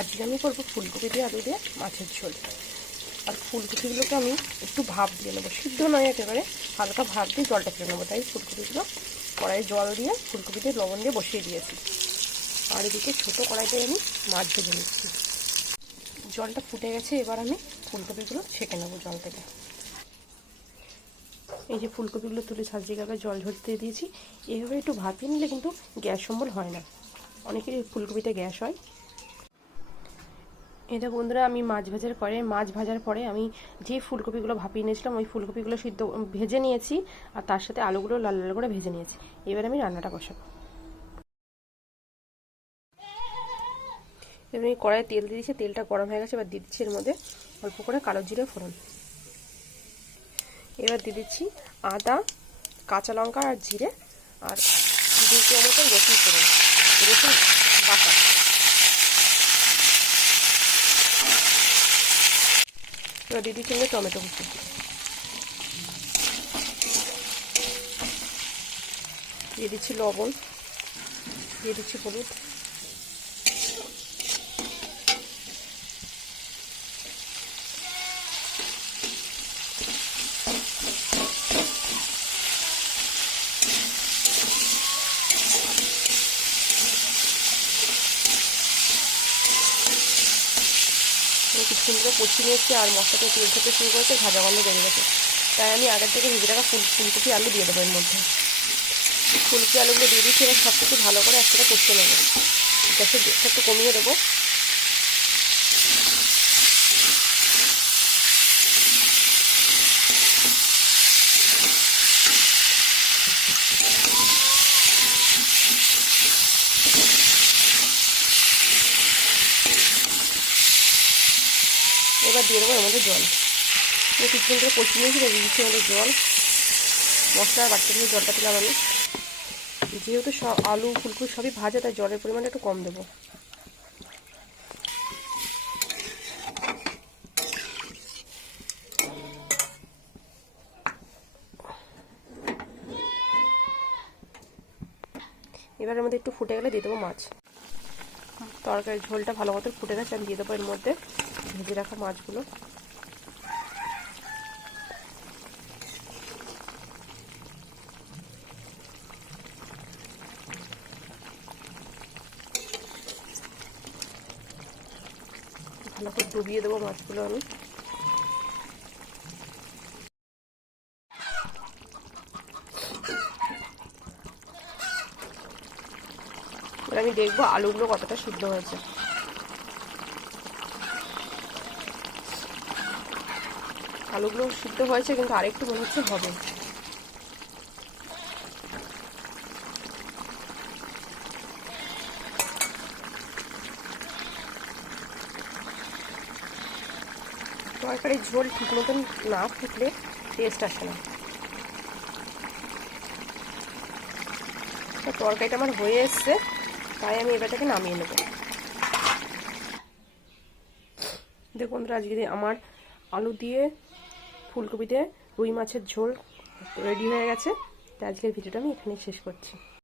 আজকে আমি করবো ফুলকপি দিয়ে আলু দিয়ে মাছের ঝোল। আর ফুলকপিগুলোকে আমি একটু ভাপ দিয়ে নেবো, সিদ্ধ নয় একেবারে, হালকা ভাপ দিয়ে জলটা ফেলে নেবো। তাই ফুলকপিগুলো কড়াইয়ে জল দিয়ে ফুলকপি দিয়ে লবণ দিয়ে বসিয়ে দিয়েছি। আর এদিকে ছোটো কড়াইটায় আমি মাছ ভেজে নিচ্ছি। জলটা ফুটে গেছে, এবার আমি ফুলকপিগুলো ছেঁকে নেবো জল থেকে। এই যে ফুলকপিগুলো তুলে সাজিয়ে গেলে জল ঝরতে দিয়েছি। এইভাবে একটু ভাপিয়ে নিলে কিন্তু গ্যাস অম্বল হয় না। অনেকেরই ফুলকপিতে গ্যাস হয়। এটা বন্ধুরা, আমি মাছ ভাজার পরে আমি যে ফুলকপিগুলো ভাপিয়ে নিয়েছিলাম ওই ফুলকপিগুলো সিদ্ধ ভেজে নিয়েছি, আর তার সাথে আলুগুলো লাল লাল করে ভেজে নিয়েছি। এবার আমি রান্নাটা বসাবো। এবার আমি কড়াইয়ে তেল দিয়ে দিয়েছি, তেলটা গরম হয়ে গেছে। এবার দিয়ে দিচ্ছি এর মধ্যে অল্প করে কালো জিরে ফোড়ন। এবার দিয়ে দিচ্ছি আদা, কাঁচা লঙ্কা আর জিরে, আর 2 চামচ রসুন ফোড়ন, রসুন বাটা। এবার দিয়ে দিচ্ছি টমেটো কুচি, দিয়ে দিচ্ছি লবণ, দিয়ে দিচ্ছি হলুদ, কিছুক্ষণ ধরে কষিয়ে নিয়েছি। আর মশলাটা তেল থেকে শুরু করেছে, ভাজা গন্ধ বেড়ে গেছে। তাই আমি আগের থেকে ভেজে রাখা ফুলকপি আলু দিয়ে দেবো এর মধ্যে। ফুলকপি আলুগুলো দিয়ে দিচ্ছি। এবার সব কিছু ভালো করে একসাথে কষিয়ে নেবো। গ্যাসের গ্যাসটা একটু কমিয়ে দেবো। এবার দিয়ে দেবো এর মধ্যে জল। কিছুক্ষণ ধরে কষিয়ে নিয়েছি, দিচ্ছি আমাদের জল। মশলার বাড়তে থেকে জলটা দিলাম আমি। যেহেতু সব আলু ফুলকপি সবই ভাজা, তাই জলের পরিমাণটা একটু কম দেবো। এবার এর মধ্যে একটু ফুটে গেলে দিয়ে দেবো মাছ। তরকারির ঝোলটা ভালো মতো ফুটে গেছে, আমি দিয়ে দেবো এর মধ্যে ভেজে রাখা মাছগুলো। ভালো করে ডুবিয়ে দেবো মাছগুলো আমি। এবার আমি দেখবো আলুগুলো কতটা সিদ্ধ হয়েছে। আলুগুলো সিদ্ধ হয়েছে, কিন্তু আরেকটু মনে হচ্ছে হবে। তরকারির ঝোল ঠিক মতন না ফুটলে টেস্ট আসে না। তরকারিটা আমার হয়ে এসছে, তাই আমি এবারটাকে নামিয়ে নেব। দেখুন আজকে আমার আলু দিয়ে ফুলকপি দিয়ে রুই মাছের ঝোল রেডি হয়ে গেছে। তাই আজকের ভিডিওটা আমি এখানেই শেষ করছি।